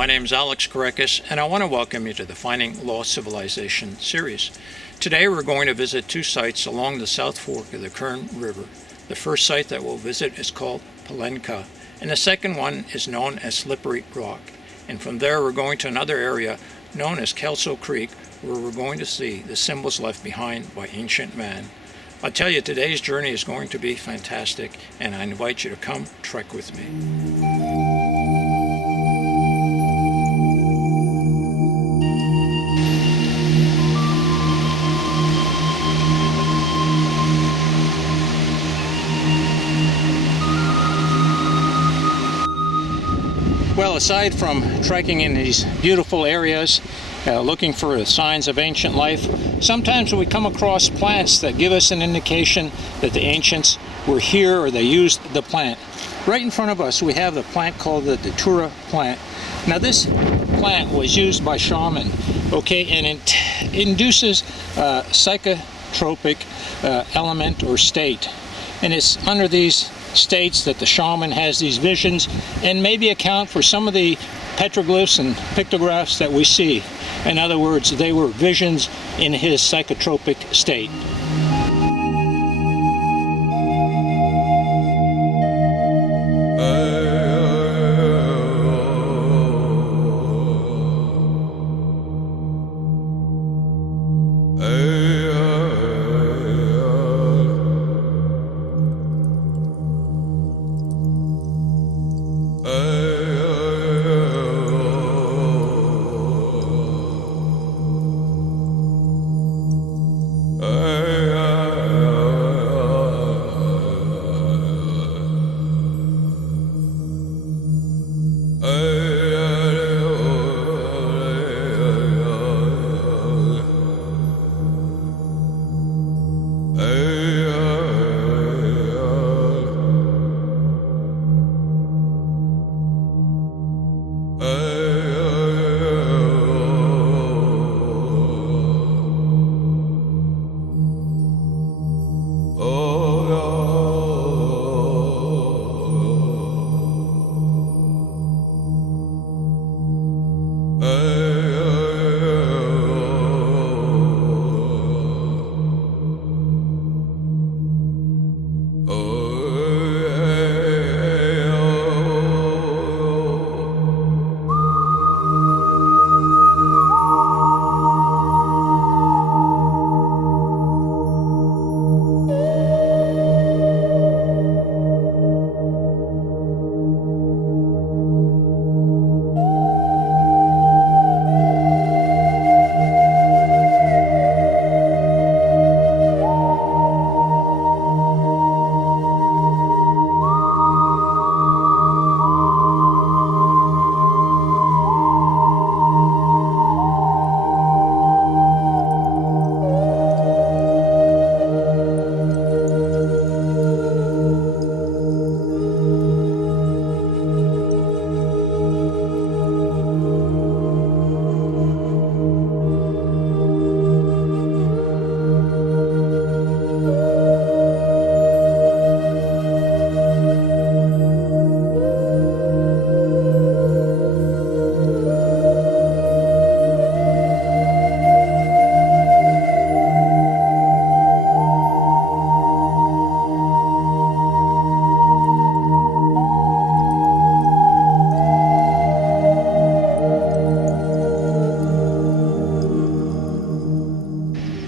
my name is Alex Karekis, and I want to welcome you to the Finding Lost Civilization series. Today we're going to visit two sites along the South Fork of the Kern River. The first site that we'll visit is called Palakuč, and the second one is known as Slippery Rock. And from there we're going to another area known as Kelso Creek, where we're going to see the symbols left behind by ancient man. I'll tell you, today's journey is going to be fantastic, and I invite you to come trek with me. Well, aside from trekking in these beautiful areas, looking for signs of ancient life, sometimes we come across plants that give us an indication that the ancients were here or they used the plant. Right in front of us we have the plant called the Datura plant. Now this plant was used by shaman, okay, and it induces a psychotropic element or state. And it's under these states that the shaman has these visions and maybe account for some of the petroglyphs and pictographs that we see. In other words, they were visions in his psychotropic state.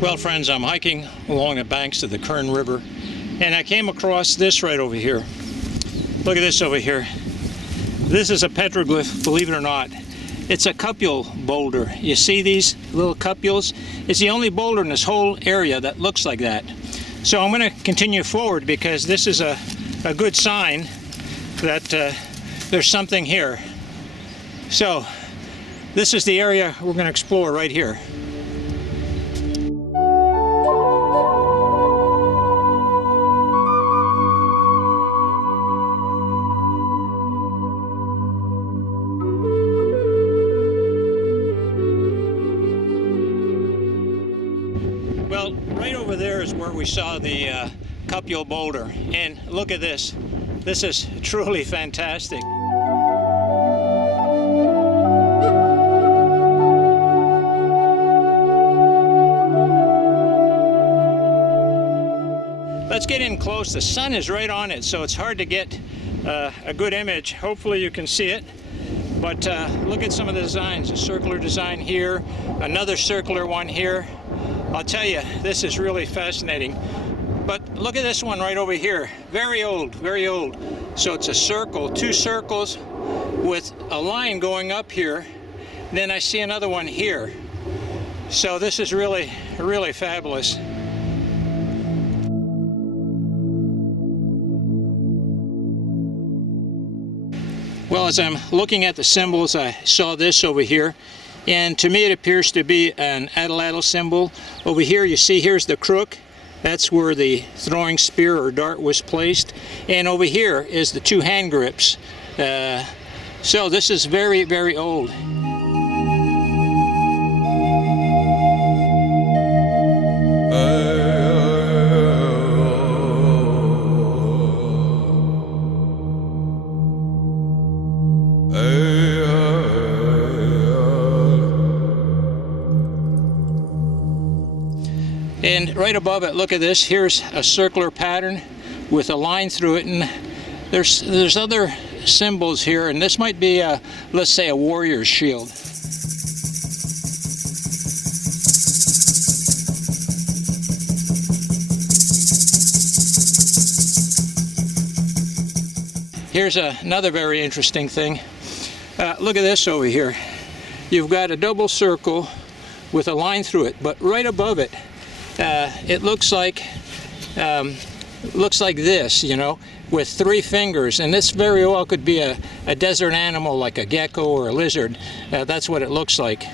Well, friends, I'm hiking along the banks of the Kern River, and I came across this right over here. Look at this over here. This is a petroglyph, believe it or not. It's a cupule boulder. You see these little cupules? It's the only boulder in this whole area that looks like that. So I'm going to continue forward because this is a good sign that there's something here. So this is the area we're going to explore right here. Well, right over there is where we saw the cupule boulder, and look at this. This is truly fantastic. let's get in close. The sun is right on it, so it's hard to get a good image. Hopefully you can see it. But look at some of the designs. A circular design here, another circular one here. I'll tell you, this is really fascinating. But look at this one right over here. Very old, very old. So it's a circle, two circles with a line going up here. Then I see another one here. So this is really, really fabulous. Well, as I'm looking at the symbols, I saw this over here. And to me it appears to be an atlatl symbol. Over here you see, here's the crook. That's where the throwing spear or dart was placed. And over here is the two hand grips. So this is very, very old. And right above it, look at this. Here's a circular pattern with a line through it, and there's other symbols here, and this might be a, let's say, a warrior's shield. Here's another very interesting thing. Look at this over here. You've got a double circle with a line through it, but right above it, it looks like this, you know, with three fingers, and this very well could be a desert animal like a gecko or a lizard. That's what it looks like.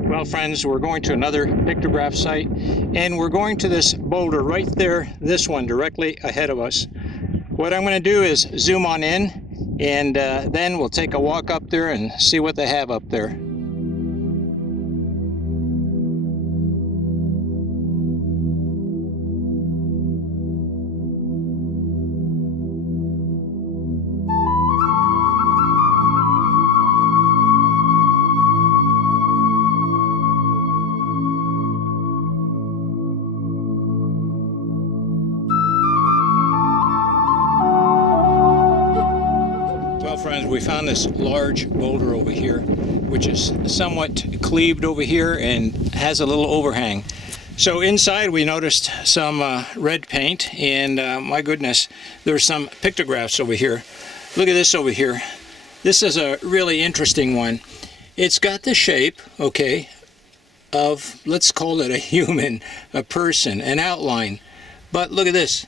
Well, friends, we're going to another pictograph site, and we're going to this boulder right there, this one directly ahead of us. What I'm going to do is zoom on in, and then we'll take a walk up there and see what they have up there. Friends, we found this large boulder over here, which is somewhat cleaved over here and has a little overhang. So inside we noticed some red paint, and my goodness, there's some pictographs over here. Look at this over here. This is a really interesting one. It's got the shape, okay, of, let's call it a human, a person, an outline. But look at this.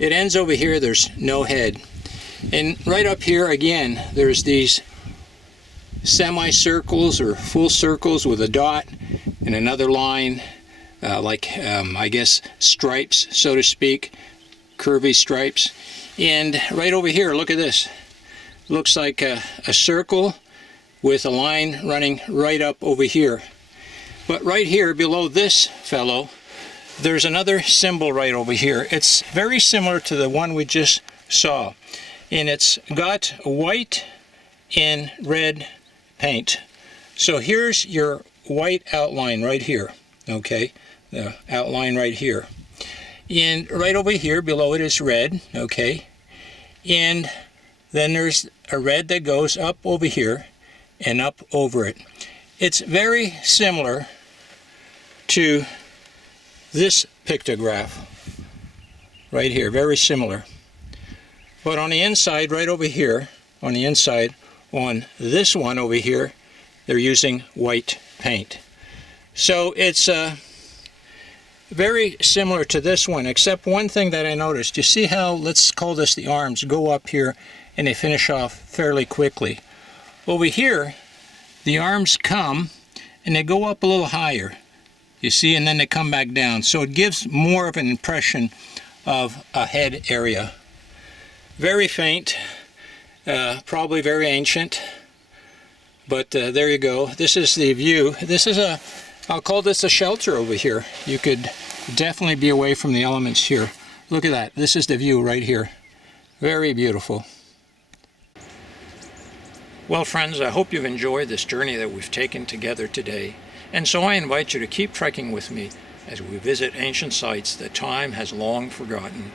It ends over here, there's no head. And right up here again, there's these semicircles or full circles with a dot and another line, I guess stripes, so to speak, curvy stripes. And right over here, look at this. Looks like a circle with a line running right up over here. But right here below this fellow, there's another symbol right over here. It's very similar to the one we just saw. And it's got white and red paint. So here's your white outline right here. okay, the outline right here. And right over here below it is red, okay, and then there's a red that goes up over here and up over it. It's very similar to this pictograph right here, very similar. But on the inside, right over here, on the inside, on this one over here, they're using white paint. So it's very similar to this one, except one thing that I noticed. You see how, let's call this the arms, go up here and they finish off fairly quickly. Over here, the arms come and they go up a little higher, you see, and then they come back down. So it gives more of an impression of a head area. Very faint, probably very ancient, but there you go. This is the view. This is a, I'll call this a shelter over here. You could definitely be away from the elements here. Look at that. This is the view right here. Very beautiful. Well, friends, I hope you've enjoyed this journey that we've taken together today. And so I invite you to keep trekking with me as we visit ancient sites that time has long forgotten.